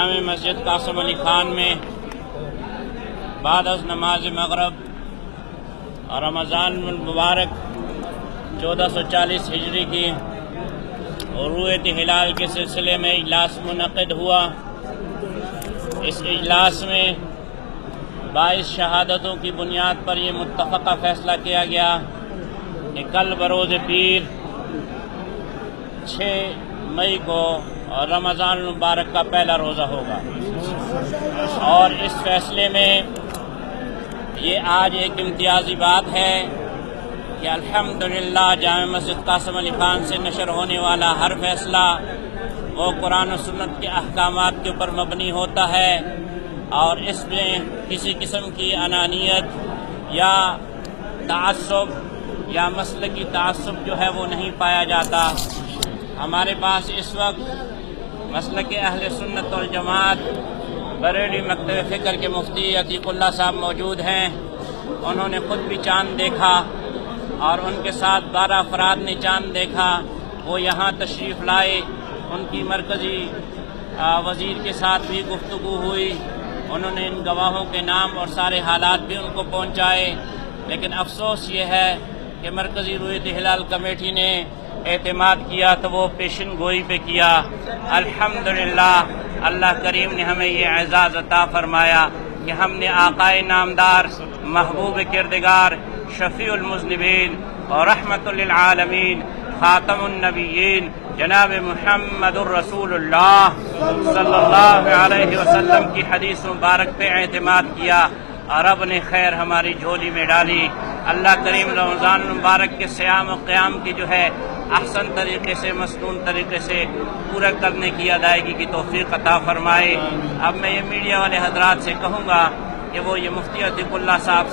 جامع مسجد قاسم علی خان میں بعد از نماز مغرب اور رمضان المبارک 1440 ہجری کی رؤیت ہلال کے سلسلے میں اجلاس منعقد ہوا۔ اس اجلاس میں 22 شہادتوں کی بنیاد پر یہ متفقہ فیصلہ کیا گیا کہ کل بروز پیر 6 مئی کو رمضان المبارک کا پہلا روزہ ہوگا، اور اس فیصلے میں یہ آج ایک امتیازی بات ہے کہ الحمدللہ جامع مسجد قاسم علی خان سے نشر ہونے والا ہر فیصلہ وہ قرآن و سنت کے احکامات کے اوپر مبنی ہوتا ہے، اور اس میں کسی قسم کی انانیت یا تعصب یا مسلکی تعصب جو ہے وہ نہیں پایا جاتا۔ ہمارے پاس اس وقت مسلک اہل سنت والجماعت بریلی مکتب فکر کے مفتی عتیق اللہ صاحب موجود ہیں۔ انہوں نے خود بھی چاند دیکھا اور ان کے ساتھ 12 افراد نے چاند دیکھا، وہ یہاں تشریف لائے۔ ان کی مرکزی وزیر کے ساتھ بھی گفتگو ہوئی، انہوں نے ان گواہوں کے نام اور سارے حالات بھی ان کو پہنچائے، لیکن افسوس یہ ہے کہ مرکزی رؤیت ہلال کمیٹی نے اعتماد کیا تو وہ پیشن گوئی پہ کیا۔ الحمدللہ اللہ کریم نے ہمیں یہ اعزاز عطا فرمایا کہ ہم نے آقائے نامدار، محبوب کردگار، شفیع المذنبین اور رحمت للعالمین، خاتم النبیین جناب محمد الرسول اللہ صلی اللہ علیہ وسلم کی حدیث مبارک پہ اعتماد کیا، اور رب نے خیر ہماری جھولی میں ڈالی۔ اللہ کریم رمضان المبارک کے صیام و قیام کی جو ہے احسن طریقے سے، مسنون طریقے سے پورا کرنے کی ادائیگی کی توفیق عطا فرمائے۔ اب میں یہ میڈیا والے حضرات سے کہوں گا کہ وہ یہ مفتی عتیق اللہ صاحب